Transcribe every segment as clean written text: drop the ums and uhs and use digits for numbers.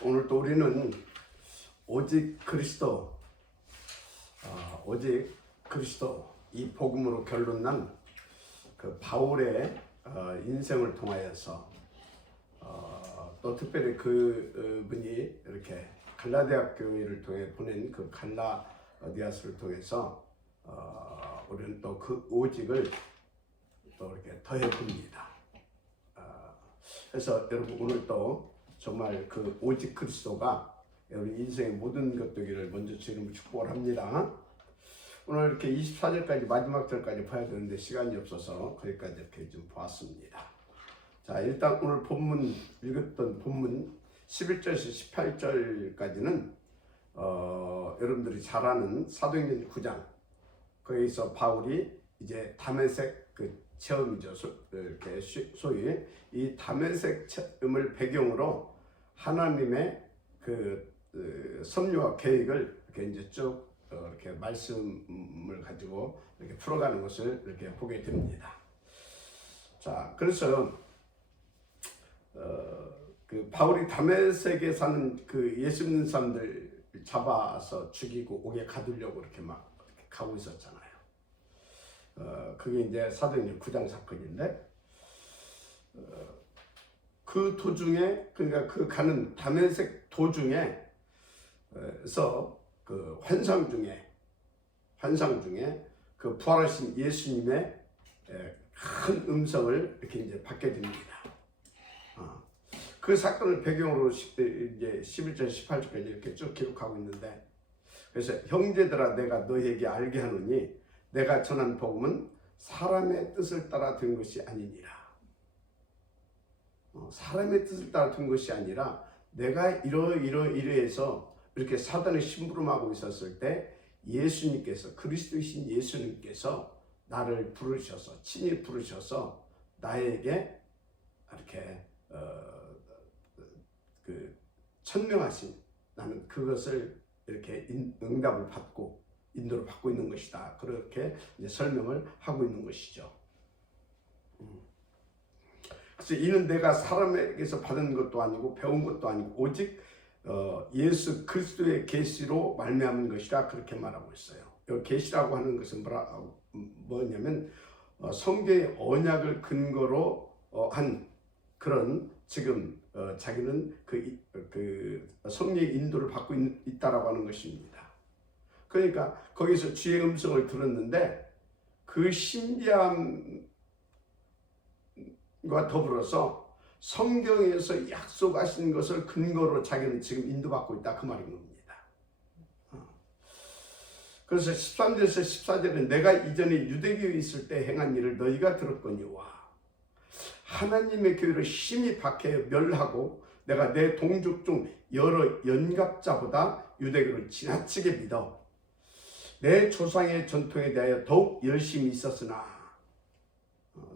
오늘 또 우리는 오직 그리스도, 오직 그리스도 이 복음으로 결론난 그 바울의 인생을 통하여서 또 특별히 그분이 이렇게 갈라디아 교회를 통해 보낸 그 갈라디아서를 통해서 우리는 또 그 오직을 또 이렇게 더해 봅니다. 그래서 여러분 오늘 또 정말 그 오직 그리스도가 여러분 인생의 모든 것 되기를 먼저 주님으로 축복을 합니다. 오늘 이렇게 24절까지 마지막 절까지 봐야 되는데 시간이 없어서 거기까지 이렇게 좀 보았습니다. 자, 일단 오늘 본문 읽었던 본문 11절에서 18절까지는 여러분들이 잘 아는 사도행전 9장, 거기서 바울이 이제 다메섹 그 체험이죠. 이렇게 소위 이 다메섹 체험을 배경으로 하나님의 그 섭리와 계획을 이렇게 이제 쭉 이렇게 말씀을 가지고 이렇게 풀어가는 것을 이렇게 보게 됩니다. 자, 그래서 그 바울이 다메섹에 사는 그 예수 믿는 사람들 잡아서 죽이고 옥에 가두려고 이렇게 막 이렇게 가고 있었잖아요. 그게 이제 사도행전 9장 사건인데, 그 도중에, 그러니까 그 가는 다메섹 도중에서 그 환상 중에 그 부활하신 예수님의 큰 음성을 이렇게 이제 받게 됩니다. 그 사건을 배경으로 이제 11절, 18절까지 이렇게 쭉 기록하고 있는데, 그래서 형제들아 내가 너희에게 알게 하노니 내가 전한 복음은 사람의 뜻을 따라 된 것이 아니니라. 사람의 뜻을 따라 된 것이 아니라 내가 이러해서 이렇게 사단의 심부름하고 있었을 때 예수님께서, 그리스도이신 예수님께서 나를 부르셔서, 친히 부르셔서 나에게 이렇게 그 천명하신, 나는 그것을 이렇게 응답을 받고 인도를 받고 있는 것이다. 그렇게 이제 설명을 하고 있는 것이죠. 그래서 이는 내가 사람에게서 받은 것도 아니고 배운 것도 아니고 오직 예수 그리스도의 계시로 말미암은 것이라 그렇게 말하고 있어요. 이 계시라고 하는 것은 뭐냐면 성경의 언약을 근거로 한 그런 지금 자기는 그 성령의 인도를 받고 있다라고 하는 것입니다. 그러니까 거기서 주의 음성을 들었는데 그 신비함과 더불어서 성경에서 약속하신 것을 근거로 자기는 지금 인도받고 있다, 그 말인 겁니다. 그래서 13절에서 14절은 내가 이전에 유대교에 있을 때 행한 일을 너희가 들었거니와 하나님의 교회를 심히 박해하여 멸하고 내가 내 동족 중 여러 연갑자보다 유대교를 지나치게 믿어 내 조상의 전통에 대하여 더욱 열심히 있었으나,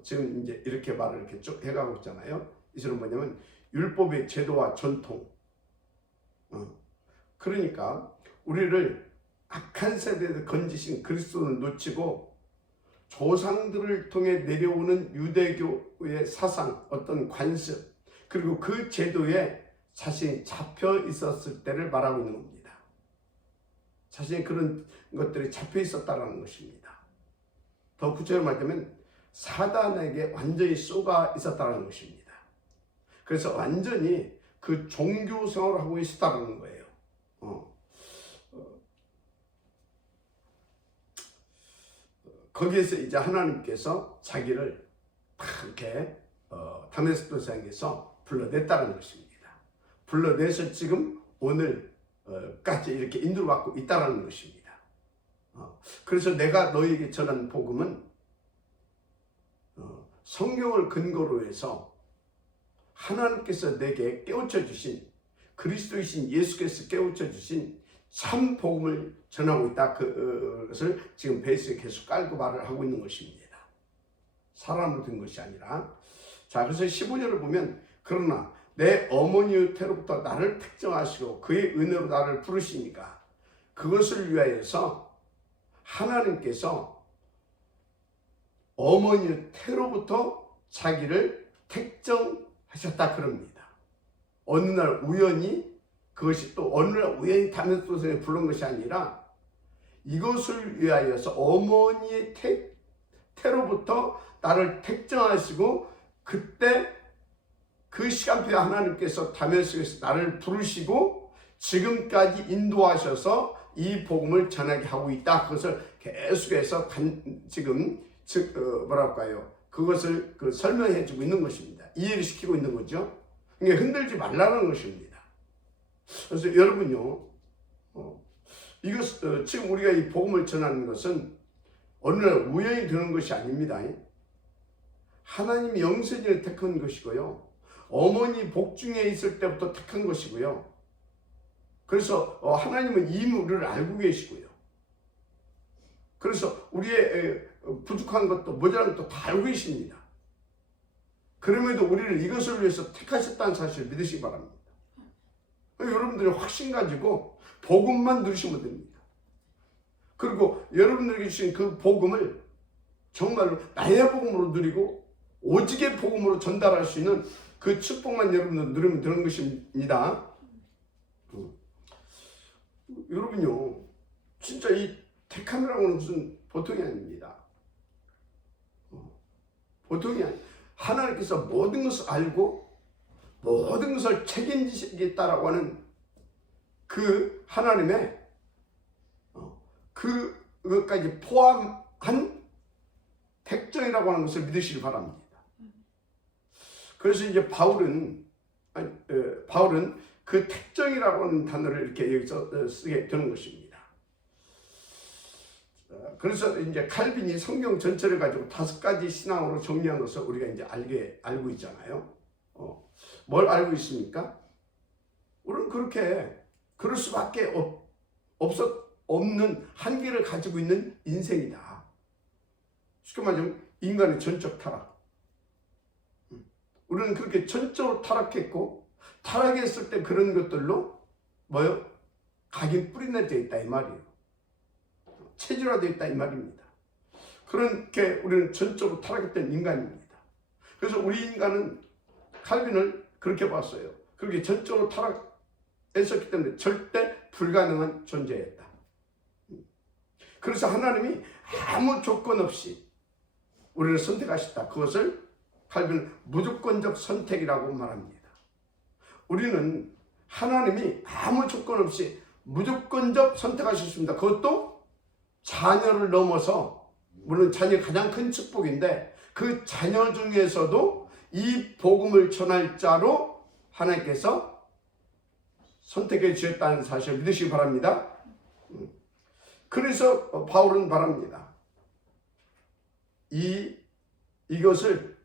지금 이제 이렇게 말을 이렇게 쭉 해가고 있잖아요. 이것은 뭐냐면 율법의 제도와 전통. 그러니까 우리를 악한 세대에서 건지신 그리스도를 놓치고 조상들을 통해 내려오는 유대교의 사상, 어떤 관습, 그리고 그 제도에 자신이 잡혀 있었을 때를 말하고 있는 겁니다. 자신의 그런 것들이 잡혀 있었다는 것입니다. 더 구체적으로 말하자면 사단에게 완전히 쏘가 있었다는 것입니다. 그래서 완전히 그 종교 생활을 하고 있었다는 거예요. 거기에서 이제 하나님께서 자기를 이렇게 다메섹 도상에서 불러냈다는 것입니다. 불러내서 지금 오늘까지 이렇게 인도를 받고 있다는 것입니다. 그래서 내가 너에게 전한 복음은 성경을 근거로 해서 하나님께서 내게 깨우쳐 주신, 그리스도이신 예수께서 깨우쳐 주신 참 복음을 전하고 있다. 그것을 지금 베이스에 계속 깔고 말을 하고 있는 것입니다. 사람으로 된 것이 아니라. 자, 그래서 15절을 보면 그러나 내 어머니의 태로부터 나를 특정하시고 그의 은혜로 나를 부르시니까 그것을 위하여서 하나님께서 어머니의 태로부터 자기를 택정하셨다 그럽니다. 어느 날 우연히 그것이 또 어느 날 우연히 담에소서에 부른 것이 아니라 이것을 위하여서 어머니의 태로부터 나를 택정하시고 그때 그 시간표에 하나님께서 다메섹에서 나를 부르시고 지금까지 인도하셔서 이 복음을 전하게 하고 있다. 그것을 계속해서 지금 뭐랄까요? 그것을 설명해 주고 있는 것입니다. 이해를 시키고 있는 거죠. 그러니까 흔들지 말라는 것입니다. 그래서 여러분요, 지금 우리가 이 복음을 전하는 것은 어느 날 우연히 되는 것이 아닙니다. 하나님이 영세전에 택한 것이고요. 어머니 복중에 있을 때부터 택한 것이고요. 그래서 하나님은 이미 우리를 알고 계시고요. 그래서 우리의 부족한 것도 모자란 것도 다 알고 계십니다. 그럼에도 우리를 이것을 위해서 택하셨다는 사실을 믿으시기 바랍니다. 여러분들이 확신 가지고 복음만 누리시면 됩니다. 그리고 여러분들에게 주신 그 복음을 정말로 나의 복음으로 누리고 오직의 복음으로 전달할 수 있는 그 축복만 여러분들 누리면 되는 것입니다. 여러분요, 진짜 이 택함이라고 하는 것은 보통이 아닙니다. 보통이 아니에요. 하나님께서 모든 것을 알고 모든 것을 책임지시겠다라고 하는 그 하나님의 그것까지 포함한 택정이라고 하는 것을 믿으시기 바랍니다. 그래서 이제 바울은 그 택정이라고 하는 단어를 이렇게 여기서 쓰게 되는 것입니다. 그래서 이제 칼빈이 성경 전체를 가지고 5가지 신앙으로 정리한 것을 우리가 이제 알고 있잖아요. 뭘 알고 있습니까? 우리는 그럴 수밖에 없는 한계를 가지고 있는 인생이다. 쉽게 말하면 인간의 전적 타락. 우리는 그렇게 전적으로 타락했고 타락했을 때 그런 것들로 각인 뿌리내져 있다 이 말이에요. 체질화되어 있다 이 말입니다. 그렇게 우리는 전적으로 타락했던 인간입니다. 그래서 우리 인간은 칼빈을 그렇게 봤어요. 그렇게 전적으로 타락했었기 때문에 절대 불가능한 존재였다. 그래서 하나님이 아무 조건 없이 우리를 선택하셨다. 그것을 칼빈은 무조건적 선택이라고 말합니다. 우리는 하나님이 아무 조건 없이 무조건적 선택하셨습니다. 그것도 자녀를 넘어서, 물론 자녀가 가장 큰 축복인데 그 자녀 중에서도 이 복음을 전할 자로 하나님께서 선택해 주셨다는 사실을 믿으시기 바랍니다. 그래서 바울은 말합니다. 이것을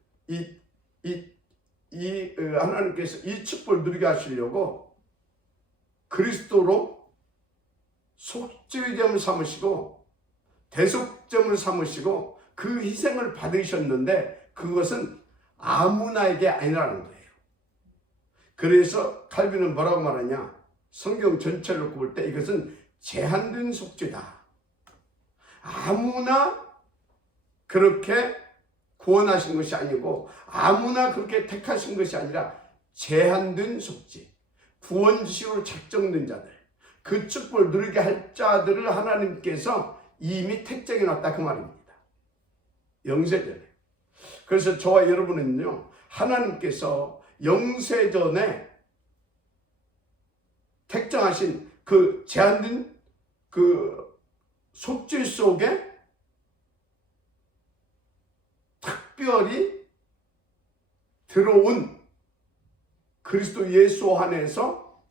하나님께서 이 축복을 누리게 하시려고 그리스도로 속죄점을 삼으시고 대속점을 삼으시고 그 희생을 받으셨는데 그것은 아무나에게 아니라는 거예요. 그래서 칼빈은 뭐라고 말하냐? 성경 전체를 놓고 볼 때 이것은 제한된 속죄다. 아무나 그렇게 구원하신 것이 아니고 아무나 그렇게 택하신 것이 아니라 제한된 속죄, 구원지식으로 작정된 자들, 그 축복을 누리게 할 자들을 하나님께서 이미 택정해 놨다 그 말입니다. 영세전에. 그래서 저와 여러분은요, 하나님께서 영세전에 택정하신 그 제한된 그 속죄 속에 특별히 들어온 그리스도 예수 안에서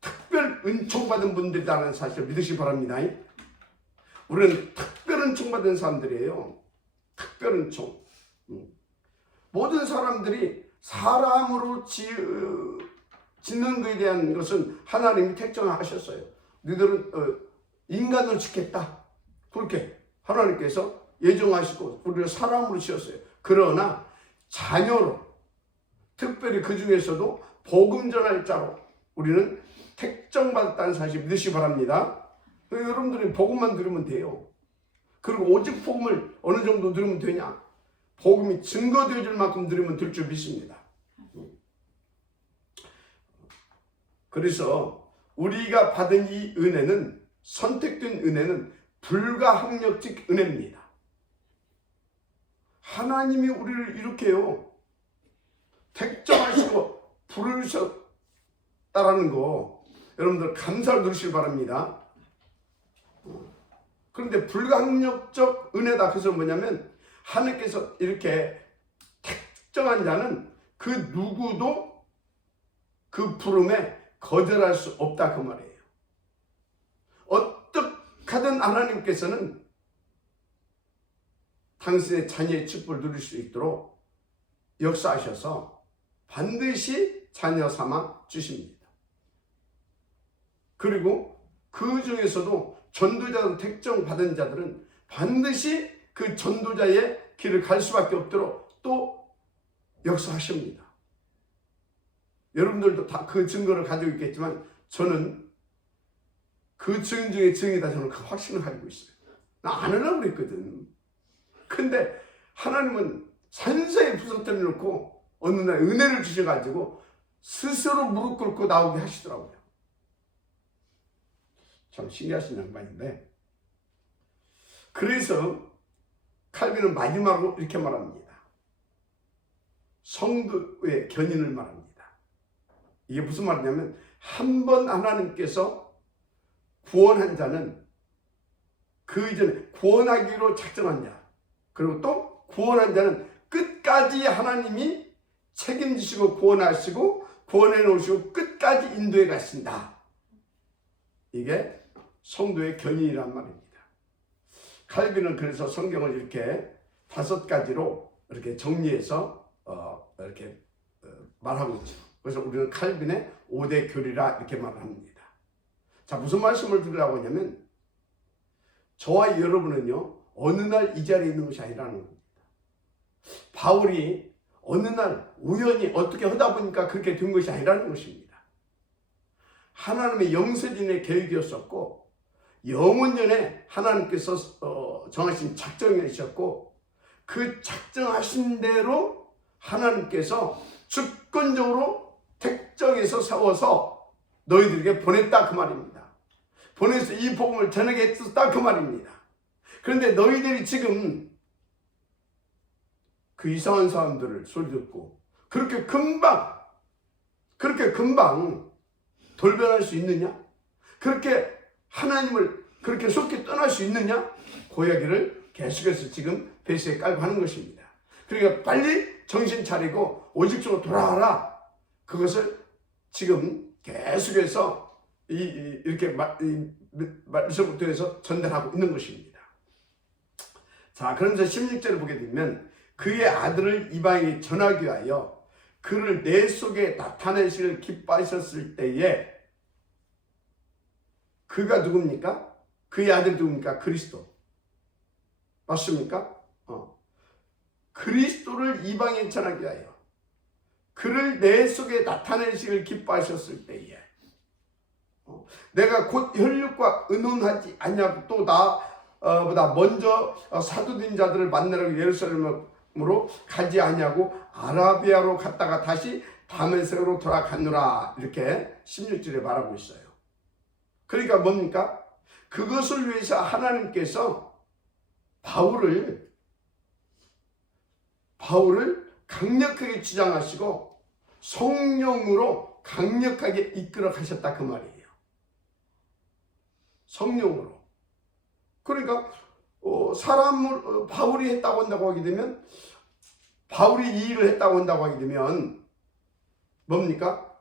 특별 은총받은 분들이라는 사실을 믿으시기 바랍니다. 우리는 특별 은총받은 사람들이에요. 특별 은총. 모든 사람들이 사람으로 짓는 것에 대한 것은 하나님이 택정하셨어요. 너희들은 인간을 짓겠다. 그렇게 하나님께서 예정하시고 우리를 사람으로 지었어요. 그러나 자녀로, 특별히 그 중에서도 복음 전할 자로 우리는 택정받았다는 사실 믿으시기 바랍니다. 여러분들이 복음만 들으면 돼요. 그리고 오직 복음을 어느 정도 들으면 되냐? 복음이 증거되어질 만큼 들으면 될 줄 믿습니다. 그래서 우리가 받은 이 은혜는, 선택된 은혜는 불가항력적 은혜입니다. 하나님이 우리를 이렇게요 택정하시고 부르셨다라는 거 여러분들 감사를 누리시기 바랍니다. 그런데 불가항력적 은혜다. 그래서 뭐냐면 하나님께서 이렇게 택정한 자는 그 누구도 그 부름에 거절할 수 없다 그 말이에요. 어떻게 하든 하나님께서는 당신의 자녀의 축복을 누릴 수 있도록 역사하셔서 반드시 자녀 삼아 주십니다. 그리고 그 중에서도 전도자로 택정받은 자들은 반드시 그 전도자의 길을 갈 수밖에 없도록 또 역사하십니다. 여러분들도 다 그 증거를 가지고 있겠지만 저는 그 증 중에 증이다 저는 그 확신을 가지고 있어요. 나 안 하려고 그랬거든. 근데 하나님은 산사에 부서뜨려 놓고 어느 날 은혜를 주셔가지고 스스로 무릎 꿇고 나오게 하시더라고요. 참 신기하신 양반인데, 그래서 칼빈은 마지막으로 이렇게 말합니다. 성도의 견인을 말합니다. 이게 무슨 말이냐면 한 번 하나님께서 구원한 자는 그 이전에 구원하기로 작정한 자, 그리고 또 구원한 자는 끝까지 하나님이 책임지시고 구원하시고 구원해 놓으시고 끝까지 인도해 가신다. 이게 성도의 견인이란 말입니다. 칼빈은 그래서 성경을 이렇게 5가지로 이렇게 정리해서 이렇게 말하고 있죠. 그래서 우리는 칼빈의 5대 교리라 이렇게 말합니다. 자, 무슨 말씀을 드리려고 하냐면 저와 여러분은요 어느 날 이 자리에 있는 것이 아니라는 겁니다. 바울이 어느 날 우연히 어떻게 하다 보니까 그렇게 된 것이 아니라는 것입니다. 하나님의 영세진의 계획이었었고 영원전에 하나님께서 정하신 작정이셨고 그 작정하신 대로 하나님께서 주권적으로 택정해서 세워서 너희들에게 보냈다 그 말입니다. 보내서 이 복음을 전하게 했었다 그 말입니다. 그런데 너희들이 지금 그 이상한 사람들을 소리 듣고 그렇게 금방 돌변할 수 있느냐? 그렇게 하나님을 그렇게 속히 떠날 수 있느냐? 그 이야기를 계속해서 지금 베이스에 깔고 하는 것입니다. 그러니까 빨리 정신 차리고 오직 쪽으로 돌아와라. 그것을 지금 계속해서 이렇게 말씀부터 해서 전달하고 있는 것입니다. 자, 그러면서 16절을 보게 되면 그의 아들을 이방에 전하기 위하여 그를 내 속에 나타내시기를 기뻐하셨을 때에 그가 누굽니까? 그의 아들이 누굽니까? 그리스도. 맞습니까? 그리스도를 이방에 전하기 위하여 그를 내 속에 나타내시기를 기뻐하셨을 때에 내가 곧 혈육과 의논하지 않냐고 또 나보다 먼저 사도된 자들을 만나려고 예루살렘으로 가지 않냐고 아라비아로 갔다가 다시 다메섹으로 돌아갔노라. 이렇게 16절에 말하고 있어요. 그러니까 뭡니까? 그것을 위해서 하나님께서 바울을 강력하게 주장하시고 성령으로 강력하게 이끌어 가셨다 그 말이에요. 성령으로. 그러니까 바울이 했다고 한다고 하게 되면 바울이 이 일을 했다고 한다고 하게 되면 뭡니까?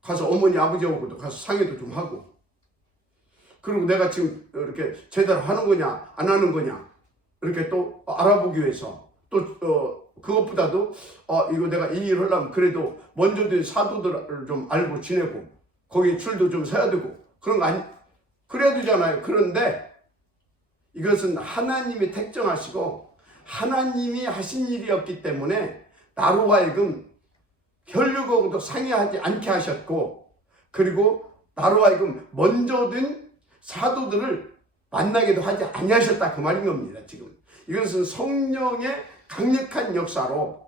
가서 어머니 아버지하고도 가서 상의도 좀 하고 그리고 내가 지금 이렇게 제대로 하는 거냐 안 하는 거냐 이렇게 또 알아보기 위해서 또 그것보다도 이거 내가 이 일을 하려면 그래도 먼저 된 사도들을 좀 알고 지내고 거기에 줄도 좀 서야 되고 그런 거 아니 그래야 되잖아요. 그런데 이것은 하나님이 택정하시고 하나님이 하신 일이었기 때문에 나로 하여금 혈육하고도 상의하지 않게 하셨고 그리고 나로 하여금 먼저 된 사도들을 만나게도 하지 아니하셨다 그 말인 겁니다. 지금 이것은 성령의 강력한 역사로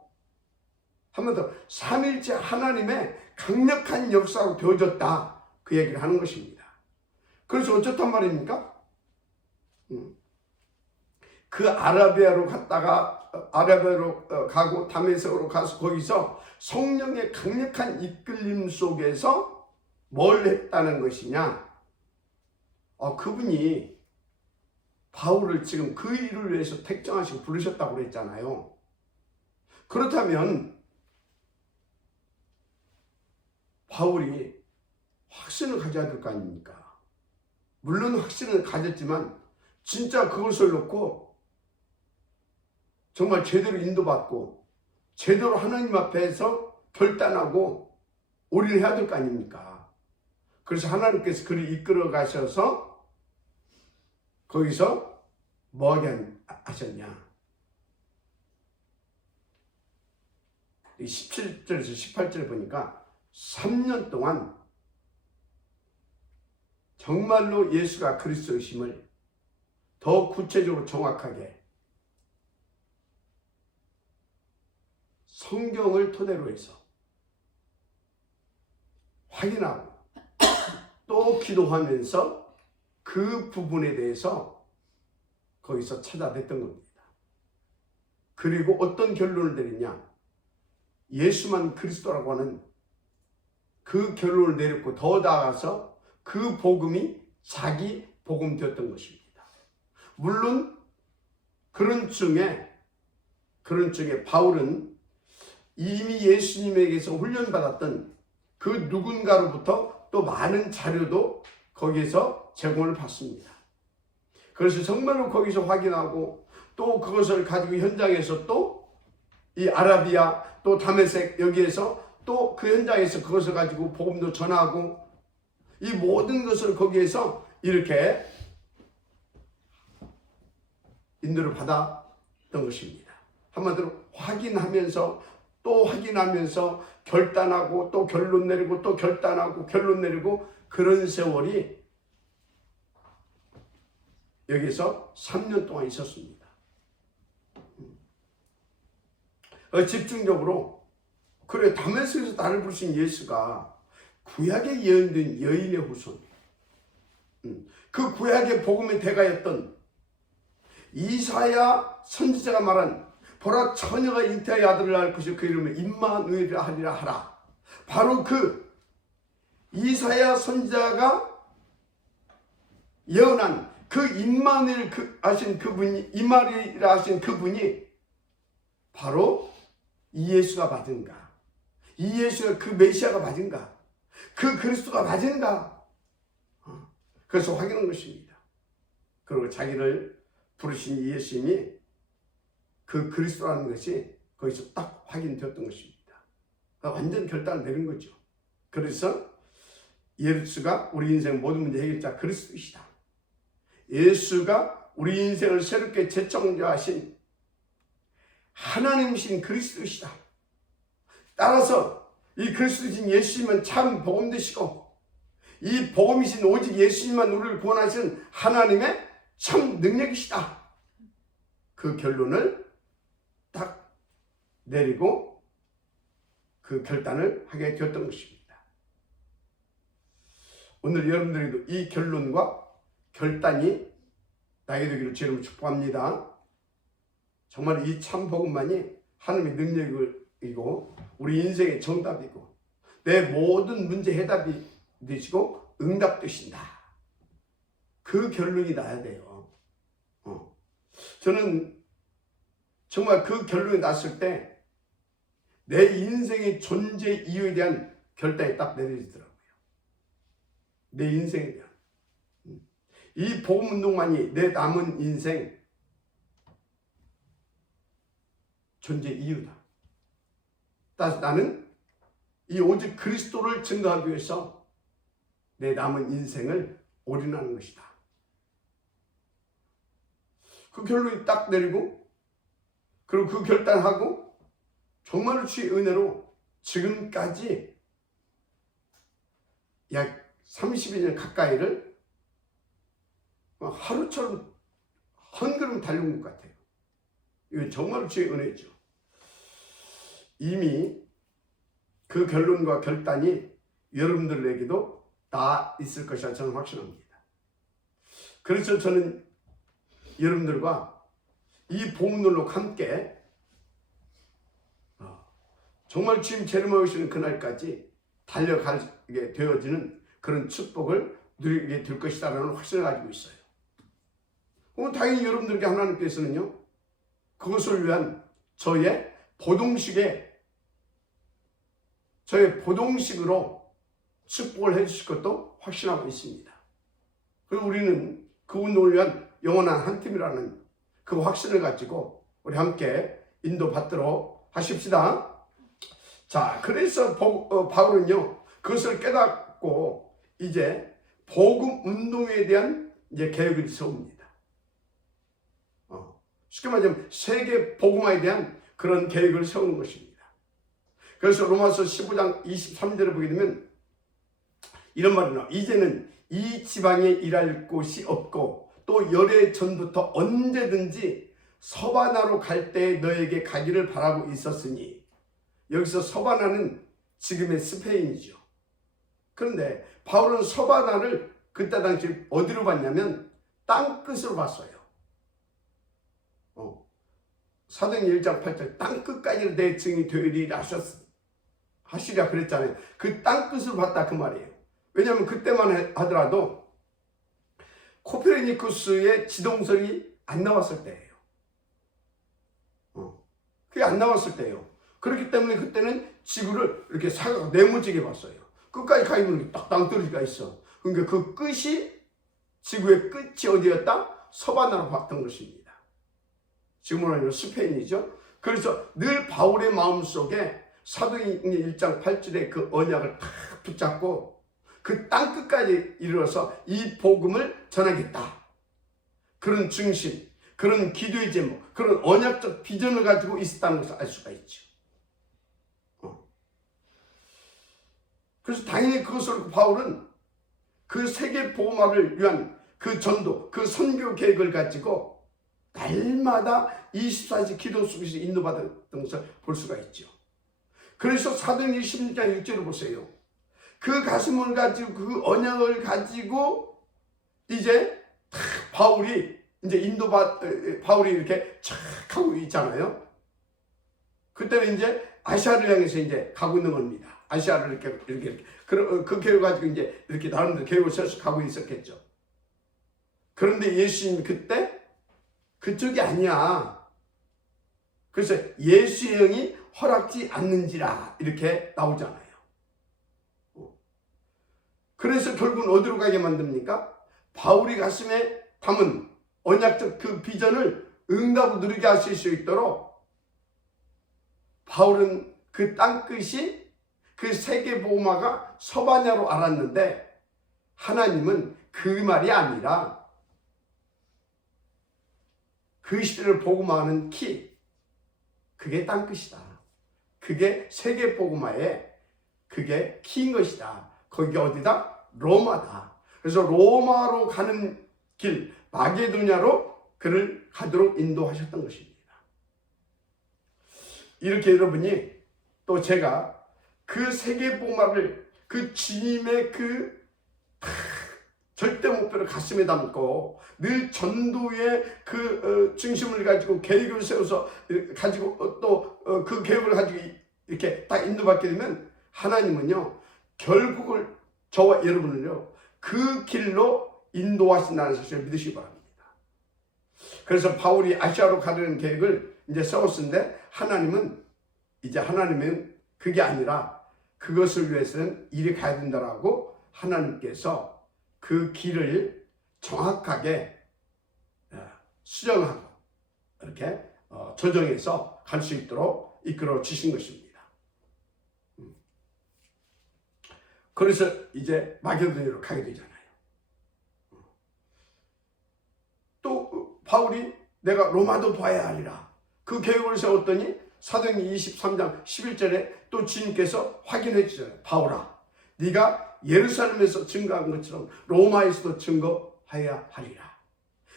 한 번 더 삼일째 하나님의 강력한 역사로 되어졌다 그 얘기를 하는 것입니다. 그래서 어쨌단 말입니까? 그 아라비아로 가고 다메섹으로 가서 거기서 성령의 강력한 이끌림 속에서 뭘 했다는 것이냐? 그분이 바울을 지금 그 일을 위해서 택정하시고 부르셨다고 그랬잖아요. 그렇다면 바울이 확신을 가져야 될 거 아닙니까? 물론 확신을 가졌지만 진짜 그것을 놓고 정말 제대로 인도받고 제대로 하나님 앞에서 결단하고 올인해야 될 거 아닙니까? 그래서 하나님께서 그를 이끌어 가셔서 거기서 뭐 하게 하셨냐? 17절에서 18절 보니까 3년 동안 정말로 예수가 그리스도이심을 더 구체적으로 정확하게 성경을 토대로 해서 확인하고 또 기도하면서 그 부분에 대해서 거기서 찾아냈던 겁니다. 그리고 어떤 결론을 내렸냐? 예수만 그리스도라고 하는 그 결론을 내렸고 더 나아가서 그 복음이 자기 복음 되었던 것입니다. 물론 그런 중에 바울은 이미 예수님에게서 훈련받았던 그 누군가로부터 또 많은 자료도 거기에서 제공을 받습니다. 그래서 정말로 거기서 확인하고 또 그것을 가지고 현장에서 또 이 아라비아 또 다메섹 여기에서 또 그 현장에서 그것을 가지고 복음도 전하고 이 모든 것을 거기에서 이렇게 인도를 받았던 것입니다. 한마디로 확인하면서 또 확인하면서 결단하고 또 결론 내리고 또 결단하고 결론 내리고 그런 세월이 여기서 3년 동안 있었습니다. 집중적으로 그래 다메섹에서 나를 부르신 예수가 구약에 예언된 여인의 후손, 그 구약의 복음의 대가였던 이사야 선지자가 말한 보라 처녀가 잉태하여 아들을 낳을 것이요 그 이름을 임마누엘이라 하리라 하라. 바로 그 이사야 선지자가 예언한 그 임마누엘 하신 그분이 이마리라 하신 그분이 바로 이 예수가 맞은가? 이 예수가 그 메시아가 맞은가? 그 그리스도가 맞은가? 그래서 확인한 것입니다. 그리고 자기를 부르신 이 예수님이 그 그리스도라는 것이 거기서 딱 확인되었던 것입니다. 완전 결단을 내린 거죠. 그래서 예수가 우리 인생 모든 문제 해결자 그리스도이시다. 예수가 우리 인생을 새롭게 재창조하신 하나님이신 그리스도이시다. 따라서 이 그리스도이신 예수님은 참 복음 되시고 이 복음이신 오직 예수님만 우리를 구원하신 하나님의 참 능력이시다. 그 결론을 딱 내리고 그 결단을 하게 되었던 것입니다. 오늘 여러분들에게도 이 결론과 결단이 나게 되기를 주님으로 축복합니다. 정말 이 참 복음만이 하나님의 능력이고 우리 인생의 정답이고 내 모든 문제 해답이 되시고 응답 되신다. 그 결론이 나야 돼요. 저는 정말 그 결론이 났을 때 내 인생의 존재 이유에 대한 결단이 딱 내려지더라고요. 내 인생에 대한. 이 복음 운동만이 내 남은 인생 존재 이유다. 따라서 나는 이 오직 그리스도를 증거하기 위해서 내 남은 인생을 올인하는 것이다. 그 결론이 딱 내리고 그리고 그 결단하고 정말로 주의 은혜로 지금까지 약 30여 년 가까이를 하루처럼 한 걸음 달려온 것 같아요. 이건 정말로 주의 은혜죠. 이미 그 결론과 결단이 여러분들에게도 다 있을 것이라 저는 확신합니다. 그래서 저는 여러분들과 이 복음으로 함께 정말 주님 재림하여 오시는 그날까지 달려가게 되어지는 그런 축복을 누리게 될 것이다라는 확신을 가지고 있어요. 당연히 여러분들에게 하나님께서는요, 그것을 위한 저의 보동식으로 축복을 해주실 것도 확신하고 있습니다. 그리고 우리는 그 운동을 위한 영원한 한 팀이라는 그 확신을 가지고 우리 함께 인도받도록 하십시다. 자, 그래서 바울은요, 그것을 깨닫고 이제 복음 운동에 대한 이제 계획을 세웁니다. 쉽게 말하자면 세계 복음화에 대한 그런 계획을 세우는 것입니다. 그래서 로마서 15장 23절을 보게 되면 이런 말이 나와요. 이제는 이 지방에 일할 곳이 없고 또 열애 전부터 언제든지 서바나로 갈 때 너에게 가기를 바라고 있었으니, 여기서 서바나는 지금의 스페인이죠. 그런데 바울은 서바나를 그때 당시 어디로 봤냐면 땅끝으로 봤어요. 사도행전 1장 8절 땅끝까지 내 증이 되리라 하시랴 그랬잖아요. 그 땅끝으로 봤다 그 말이에요. 왜냐하면 그때만 하더라도 코페르니쿠스의 지동설이 안 나왔을 때예요. 그게 안 나왔을 때예요. 그렇기 때문에 그때는 지구를 이렇게 네모지게 봤어요. 끝까지 가면 딱 땅덩어리가 있어. 그러니까 그 끝이, 지구의 끝이 어디였다? 서바나로 봤던 것입니다. 지금으로 아니면 스페인이죠. 그래서 늘 바울의 마음속에 사도행전 1장 8절의 그 언약을 탁 붙잡고 그 땅끝까지 이르러서 이 복음을 전하겠다. 그런 중심, 그런 기도의 제목, 그런 언약적 비전을 가지고 있었다는 것을 알 수가 있죠. 그래서 당연히 그것으로 바울은 그 세계 복음화를 위한 그 전도, 그 선교 계획을 가지고 날마다 24시 기도 속에서 인도받았던 것을 볼 수가 있죠. 그래서 사도행전 16장 1절을 보세요. 그 가슴을 가지고 그 언약을 가지고 이제 바울이 이제 바울이 이렇게 착 하고 있잖아요. 그때는 이제 아시아를 향해서 이제 가고 있는 겁니다. 아시아를 이렇게 그 계획을 가지고 이제 이렇게 나름대로 계획을 세워서 가고 있었겠죠. 그런데 예수님이 그때 그쪽이 아니야. 그래서 예수의 영이 허락지 않는지라 이렇게 나오잖아요. 그래서 결국은 어디로 가게 만듭니까? 바울이 가슴에 담은 언약적 그 비전을 응답으로 누리게 하실 수 있도록 바울은 그 땅끝이 그 세계 복음화가 서바냐로 알았는데, 하나님은 그 말이 아니라 그 시대를 복음화하는 키, 그게 땅끝이다. 그게 세계 복음화의 그게 키인 것이다. 거기가 어디다? 로마다. 그래서 로마로 가는 길, 마게도냐로 그를 가도록 인도하셨던 것입니다. 이렇게 여러분이 또 제가 그 세계 복음화를 그 주님의 그 절대 목표를 가슴에 담고 늘 전도의 그 중심을 가지고 계획을 세워서 가지고 또 그 계획을 가지고 이렇게 딱 인도받게 되면 하나님은요 결국을 저와 여러분을요 그 길로 인도하신다는 사실을 믿으시기 바랍니다. 그래서 바울이 아시아로 가려는 계획을 이제 세웠는데 하나님은 그게 아니라 그것을 위해서는 이리 가야 된다라고 하나님께서 그 길을 정확하게 수정하고 이렇게 조정해서 갈 수 있도록 이끌어 주신 것입니다. 그래서 이제 마게도냐로 가게 되잖아요. 또 바울이 내가 로마도 봐야 하리라 그 계획을 세웠더니 사도행전 23장 11절에 또 주님께서 확인해 주잖아요. 바울아, 네가 예루살렘에서 증거한 것처럼 로마에서도 증거해야 하리라.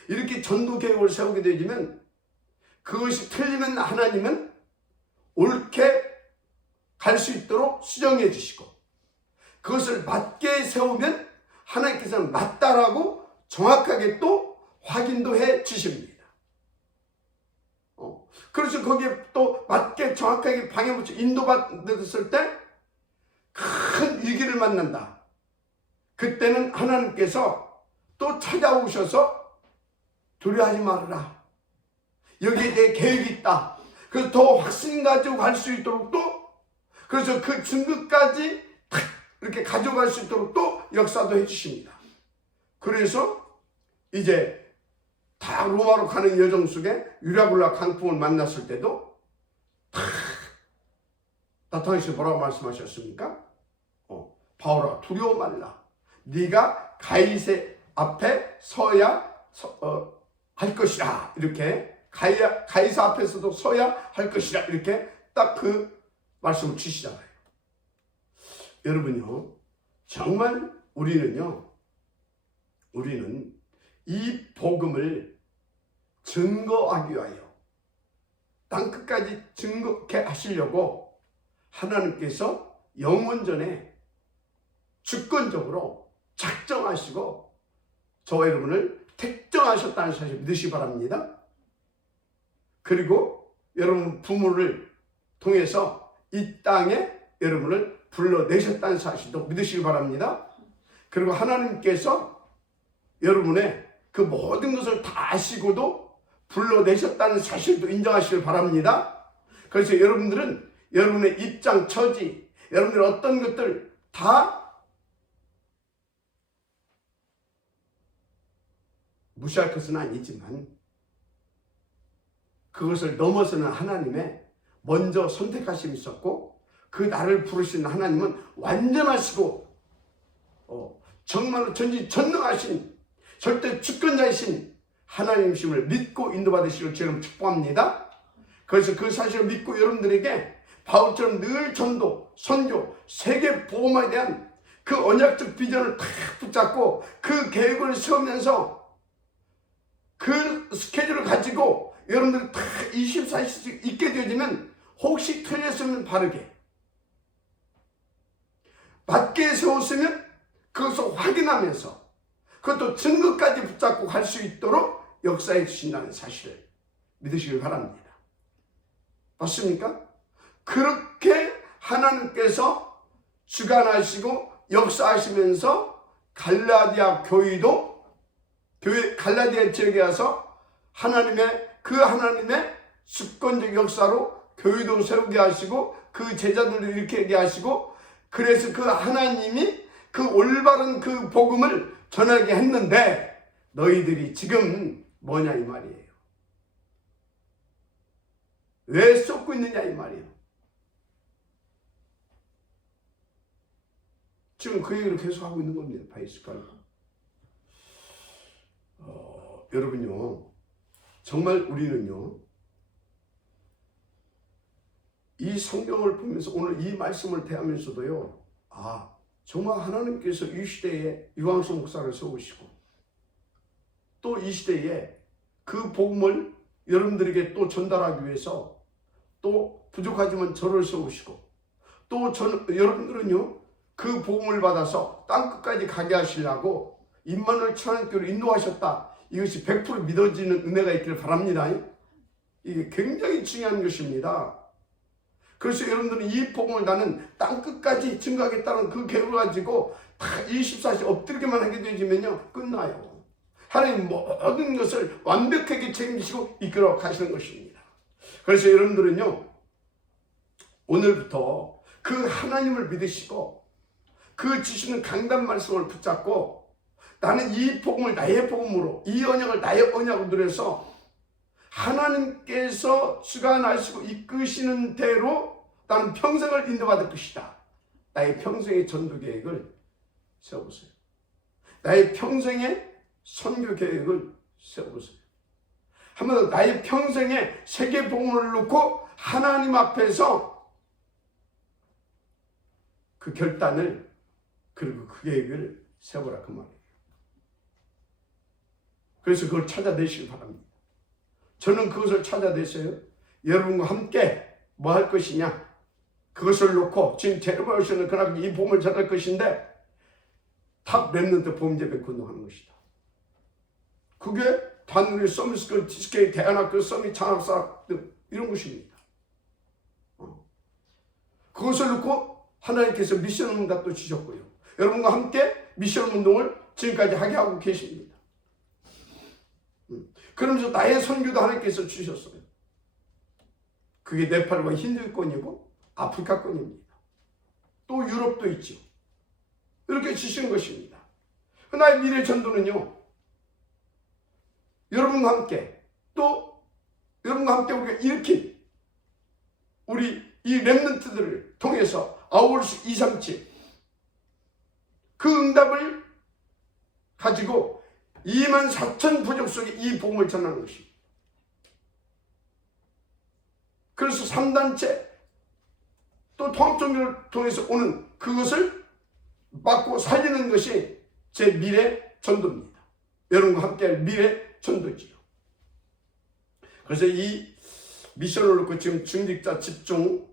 이렇게 전도 계획을 세우게 되면 그것이 틀리면 하나님은 옳게 갈 수 있도록 수정해 주시고, 그것을 맞게 세우면 하나님께서는 맞다라고 정확하게 또 확인도 해 주십니다. 그래서 거기에 또 맞게 정확하게 방향을 인도받았을 때 큰 위기를 만난다. 그때는 하나님께서 또 찾아오셔서 두려워하지 말아라. 여기에 내 계획이 있다. 그래서 더 확신 가지고 갈 수 있도록 또, 그래서 그 증거까지 탁 이렇게 가져갈 수 있도록 또 역사도 해주십니다. 그래서 이제 다 로마로 가는 여정 속에 유라굴라 강풍을 만났을 때도 탁 나타나셔서 뭐라고 말씀하셨습니까? 바울아 두려워 말라. 네가 가이사 앞에 서야 할 것이라. 이렇게 가이사 앞에서도 서야 할 것이라. 이렇게 딱 그 말씀을 주시잖아요. 여러분요, 정말 우리는 이 복음을 증거하기 위하여 땅끝까지 증거케 하시려고 하나님께서 영원전에 주권적으로 작정하시고 저와 여러분을 택정하셨다는 사실 믿으시기 바랍니다. 그리고 여러분 부모를 통해서 이 땅에 여러분을 불러내셨다는 사실도 믿으시기 바랍니다. 그리고 하나님께서 여러분의 그 모든 것을 다 아시고도 불러내셨다는 사실도 인정하시길 바랍니다. 그래서 여러분들은 여러분의 입장, 처지, 여러분들 어떤 것들 다 무시할 것은 아니지만 그것을 넘어서는 하나님의 먼저 선택하심이 있었고 그 나를 부르신 하나님은 완전하시고 정말로 전지전능하신 절대 주권자이신 하나님이심을 믿고 인도받으시기를 주님 축복합니다. 그래서 그 사실을 믿고 여러분들에게 바울처럼 늘 전도, 선교, 세계 복음화에 대한 그 언약적 비전을 탁 붙잡고 그 계획을 세우면서 그 스케줄을 가지고 여러분들이 다 24시씩 있게 되어지면 혹시 틀렸으면 바르게 맞게 세웠으면 그것을 확인하면서 그것도 증거까지 붙잡고 갈 수 있도록 역사해 주신다는 사실을 믿으시길 바랍니다. 맞습니까? 그렇게 하나님께서 주관하시고 역사하시면서 갈라디아 교회도 갈라디아 지역에 와서 하나님의 주권적 역사로 교회도 세우게 하시고 그 제자들을 일으키게 하시고 그래서 그 하나님이 그 올바른 그 복음을 전하게 했는데 너희들이 지금 뭐냐 이 말이에요. 왜 쏟고 있느냐 이 말이에요. 지금 그 얘기를 계속 하고 있는 겁니다. 바이스칼. 여러분요, 정말 우리는요, 이 성경을 보면서 오늘 이 말씀을 대하면서도요, 정말 하나님께서 이 시대에 유광수 목사를 세우시고 또 이 시대에 그 복음을 여러분들에게 또 전달하기 위해서 또 부족하지만 저를 세우시고 또 여러분들은요, 그 복음을 받아서 땅끝까지 가게 하시려고 임마누엘 천안교회로 인도하셨다. 이것이 100% 믿어지는 은혜가 있기를 바랍니다. 이게 굉장히 중요한 것입니다. 그래서 여러분들은 이 복음을 나는 땅끝까지 증거하겠다는 그 계획을 가지고 다 24시 엎드리기만 하게 되지면요 끝나요. 하나님 모든 것을 완벽하게 책임지시고 이끌어 가시는 것입니다. 그래서 여러분들은요 오늘부터 그 하나님을 믿으시고 그 주시는 강단 말씀을 붙잡고 나는 이 복음을 나의 복음으로 이 언약을 나의 언약으로 들여서 하나님께서 주관하시고 이끄시는 대로 나는 평생을 인도받을 것이다. 나의 평생의 전도 계획을 세워보세요. 나의 평생의 선교 계획을 세워보세요. 한번 더 나의 평생의 세계 복음을 놓고 하나님 앞에서 그 결단을 그리고 그 계획을 세워라 그 말이에요. 그래서 그걸 찾아내시기 바랍니다. 저는 그것을 찾아냈어요. 여러분과 함께 뭐 할 것이냐? 그것을 놓고 지금 제르바요시는 그날 이 복음을 전할 것인데 탑 랩런트 범죄백 운동하는 것이다. 그게 단우리 서밋스쿨 TSK 대안학교 서밋 창학사 이런 것입니다. 그것을 놓고 하나님께서 미션 응답도 주셨고요. 여러분과 함께 미션 운동을 지금까지 하게 하고 계십니다. 그러면서 나의 선교도 하나님께서 주셨어요. 그게 네팔과 힌두권이고 아프리카권입니다. 또 유럽도 있죠. 이렇게 주신 것입니다. 나의 미래 전도는요, 여러분과 함께 또 여러분과 함께 우리가 일으킨 우리 이 렘넌트들을 통해서 아울스 237 그 응답을 가지고 24,000 부족 속에 이 복음을 전하는 것입니다. 그래서 3단체 또 통합종교를 통해서 오는 그것을 막고 살리는 것이 제 미래 전도입니다. 여러분과 함께할 미래 전도지요. 그래서 이 미션을 놓고 지금 중직자 집중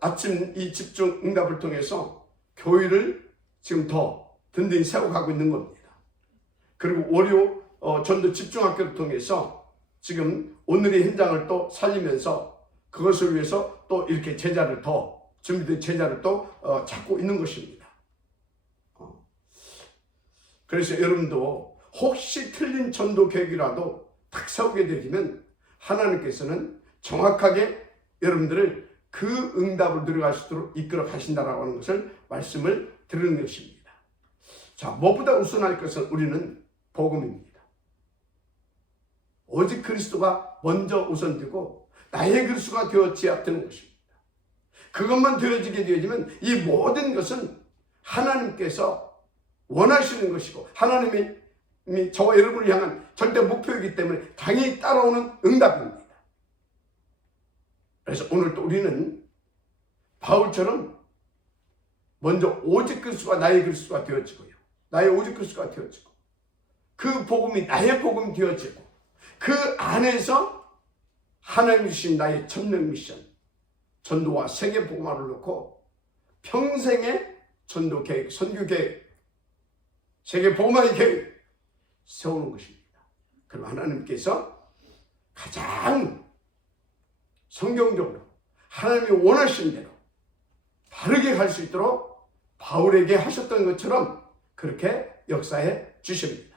아침 이 집중 응답을 통해서 교회를 지금 더 든든히 세워가고 있는 겁니다. 그리고 월요 전도 집중학교를 통해서 지금 오늘의 현장을 또 살리면서 그것을 위해서 또 이렇게 제자를 더 준비된 제자를 또 찾고 있는 것입니다. 그래서 여러분도 혹시 틀린 전도 계획이라도 딱 세우게 되면 하나님께서는 정확하게 여러분들을 그 응답을 누려갈 수 있도록 이끌어 가신다라고 하는 것을 말씀을 드리는 것입니다. 자, 무엇보다 우선할 것은 우리는 복음입니다. 오직 그리스도가 먼저 우선되고 나의 그리스도가 되어져야 되는 것입니다. 그것만 되어지게 되어지면 이 모든 것은 하나님께서 원하시는 것이고 하나님이 저와 여러분을 향한 절대 목표이기 때문에 당연히 따라오는 응답입니다. 그래서 오늘 또 우리는 바울처럼 먼저 오직 그리스도가 나의 그리스도가 되어지고요. 나의 오직 그리스도가 되어지고 그 복음이 나의 복음이 되어지고 그 안에서 하나님이 주신 나의 천명 미션 전도와 세계 복음화를 놓고 평생의 전도 계획, 선교 계획, 세계 복음화의 계획 세우는 것입니다. 그럼 하나님께서 가장 성경적으로 하나님이 원하시는 대로 바르게 갈 수 있도록 바울에게 하셨던 것처럼 그렇게 역사해 주십니다.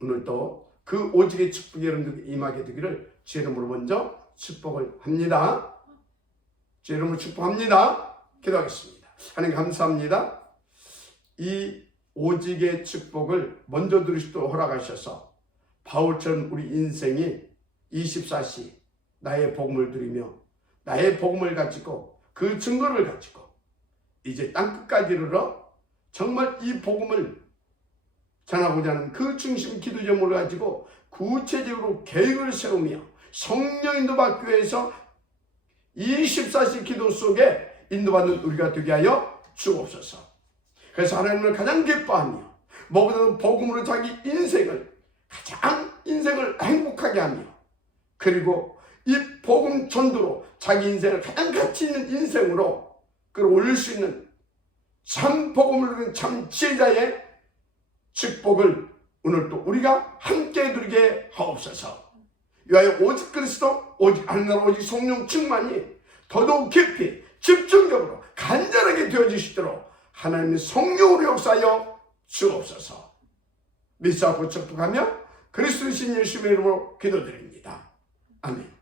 오늘도 그 오직의 축복이 여러분들에게 임하게 되기를 주 이름으로 먼저 축복을 합니다. 주 이름으로 축복합니다. 기도하겠습니다. 하나님 감사합니다. 이 오직의 축복을 먼저 누리시도록 허락하셔서 바울처럼 우리 인생이 24시 나의 복음을 누리며 나의 복음을 가지고 그 증거를 가지고 이제 땅끝까지 이르러 정말 이 복음을 전하고자 하는 그 중심 기도점을 가지고 구체적으로 계획을 세우며 성령 인도받기 위해서 24시 기도 속에 인도받는 우리가 되게 하여 주옵소서. 그래서 하나님을 가장 기뻐하며 무엇보다도 복음으로 자기 인생을 가장 인생을 행복하게 하며 그리고 이 복음 전도로 자기 인생을 가장 가치 있는 인생으로 끌어올릴 수 있는 참 복음을 누리는 참 지혜자의 축복을 오늘 또 우리가 함께 누리게 하옵소서. 위하여 오직 그리스도 오직 하나님 오직 성령 충만이 더더욱 깊이 집중적으로 간절하게 되어지시도록 하나님의 성령으로 역사하여 주옵소서. 믿사고 축복하며 그리스도이신 예수의 이름으로 기도드립니다. 아멘.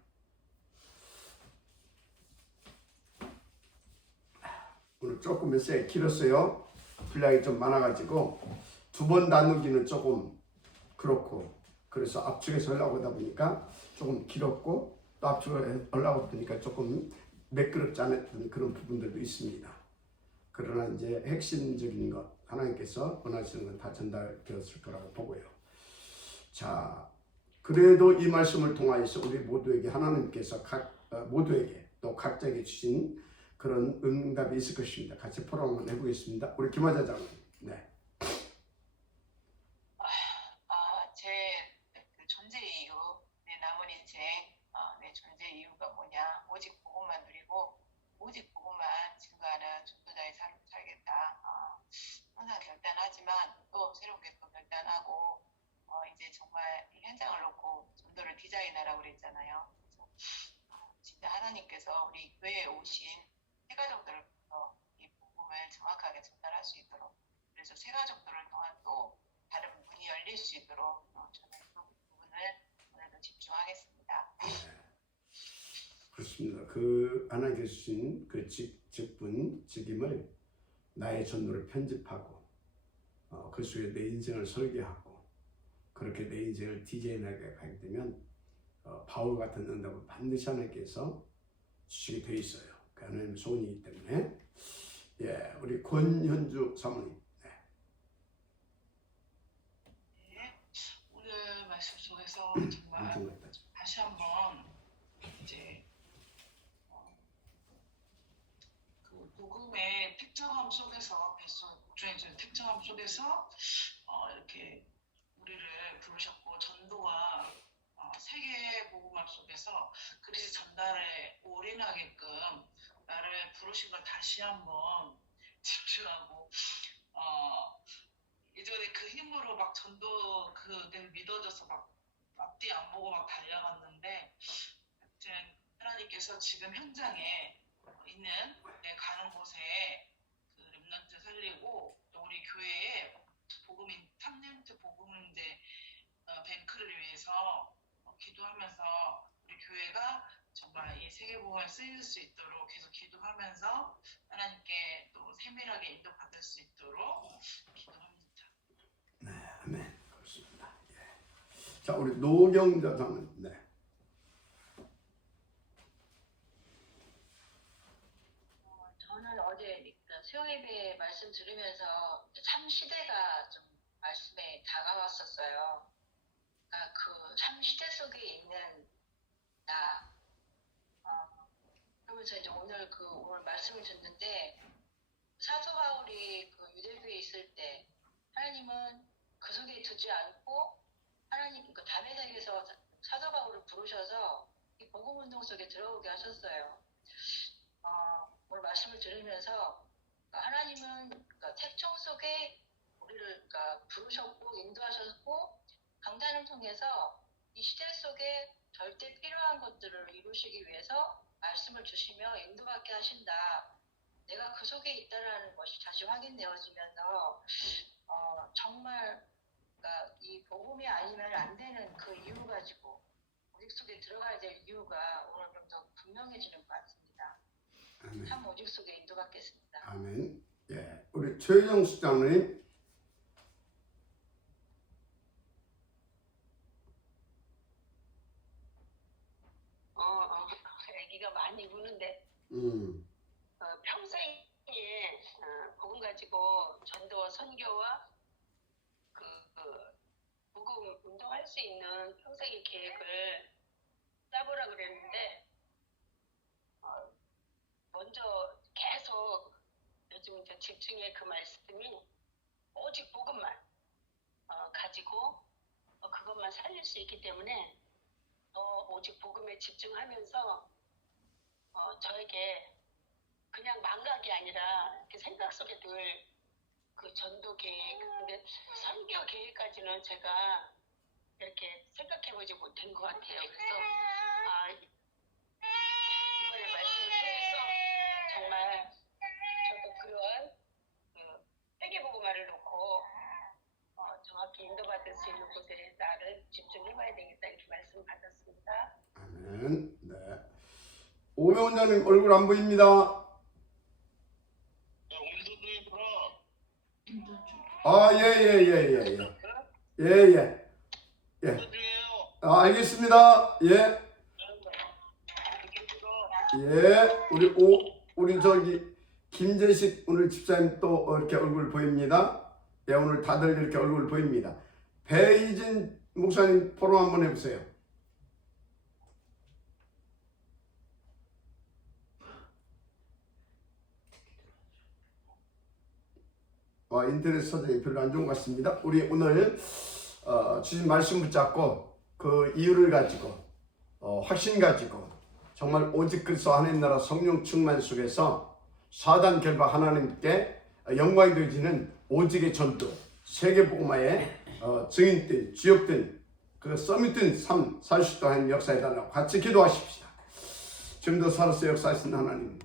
오늘 조금 메시지가 길었어요. 분량이 좀 많아가지고 2번 나누기는 조금 그렇고 그래서 압축해서 하려고 하다 보니까 조금 길었고 또 압축을 하려고 하니까 조금 매끄럽지 않았던 그런 부분들도 있습니다. 그러나 이제 핵심적인 것 하나님께서 원하시는 건 다 전달되었을 거라고 보고요. 자, 그래도 이 말씀을 통하여서 우리 모두에게 하나님께서 모두에게 또 각자에게 주신 그런 응답이 있을 것입니다. 같이 포럼 한번 해보겠습니다. 우리 김하자 장님. 네. 제 존재 이유, 내 남은 인생, 내 존재 이유가 뭐냐? 오직 오직 복음만 증거하는 전도자의 삶을 살겠다. 항상 결단하지만 또 새롭게 또 결단하고 이제 정말 이 현장을 놓고 전도를 디자인하라고 그랬잖아요. 그래서 진짜 하나님께서 우리 교회에 오신 새가족들을 통해서 이 복음을 정확하게 전달할 수 있도록, 그래서 새가족들을 통한 또 다른 문이 열릴 수 있도록 저는 그 부분을 오늘도 집중하겠습니다. 그렇습니다. 그 하나님께서 주신 그 직분, 직임을 나의 전도를 편집하고 그 속에 내 인생을 설계하고 그렇게 내 인생을 디자인하게 가게 되면 바울 같은 응답을 반드시 하나님께서 주시게 돼 있어요. 그 하나님의 소원이기 때문에. 예, 우리 권현주 사모님. 네, 오늘 말씀 속에서 정말 다시 한번 이제 그 복음의 특정함 속에서 복종의 특정함 속에서 이렇게 우리를 부르셨고 전도와 세계 복음학 속에서 그리스도 전달에 올인하게끔 나를 부르신 걸 다시 한번 집중하고 예전에 그 힘으로 막 전도 그게 믿어져서 막 앞뒤 안 보고 막 달려갔는데 하여튼 하나님께서 지금 현장에 있는 가는 곳에 그 렘넌트 살리고 또 우리 교회에 복음인 탑렌트 복음인대 뱅크를 위해서 기도하면서 우리 교회가 정말 이 세계복음에 쓰일 수 있도록 계속 기도하면서 하나님께 또 세밀하게 인도받을 수 있도록 기도합니다. 네, 아멘. 그렇습니다. 예. 자, 우리 노경자 사모님. 네. 저는 어제 수요예배 말씀 들으면서 참 시대가 좀 말씀에 다가왔었어요. 그러니까 그 참 시대 속에 있는 나. 그러면서 이제 오늘 말씀을 듣는데 사도 바울이 그 유대교에 있을 때 하나님은 그 속에 두지 않고 하나님 그 담에색에서 사도 바울을 부르셔서 이 복음 운동 속에 들어오게 하셨어요. 오늘 말씀을 들으면서 하나님은 택정 속에 우리를 부르셨고 인도하셨고 강단을 통해서 이 시대 속에 절대 필요한 것들을 이루시기 위해서 말씀을 주시며 인도받게 하신다. 내가 그 속에 있다라는 것이 다시 확인되어지면서 정말 이 복음이 아니면 안 되는 그 이유 가지고 오직 속에 들어가야 될 이유가 오늘 좀 더 분명해지는 것 같습니다. 아멘. 참 오직 속에 인도받겠습니다. 아멘. 예, 우리 최영 수장님. 아기가 많이 우는데 평생에 복음 가지고 전도와 선교와 복음 운동할 수 있는 평생의 계획을 짜보라 그랬는데 먼저 계속 요즘 이제 집중의 그 말씀이 오직 복음만 가지고 그것만 살릴 수 있기 때문에 오직 복음에 집중하면서 저에게 그냥 망각이 아니라 이렇게 생각 속에 늘 그 전도 계획, 근데 선교 계획까지는 제가 이렇게 생각해보지 못한 것 같아요. 그래서 이번에 말씀을 통해서 정말 저도 그런 세계복음화를 놓고 정확히 인도받을 수 있는 곳에 나를 집중해봐야 되겠다 이렇게 말씀 받았습니다. 아멘. 네. 오명원장님 얼굴 안 보입니다. 예. 알겠습니다. 예. 우리 저기 김재식 오늘 집사님 또 이렇게 얼굴 보입니다. 예, 오늘 다들 이렇게 얼굴 보입니다. 배희진 목사님 포럼 한번 해보세요. 인터넷 서적이 별로 안 좋은 것 같습니다. 우리 오늘 주신 말씀 붙잡고 그 이유를 가지고 확신 가지고 정말 오직 그리스도 하나님 나라 성령 충만 속에서 사단 결박 하나님께 영광이 되어지는 오직의 전도, 세계복음화의 증인된, 주역된 그 서밋된 삶 살 수 있도록 하는 역사에 달라고 같이 기도하십시다. 지금도 살아서 역사하신 하나님,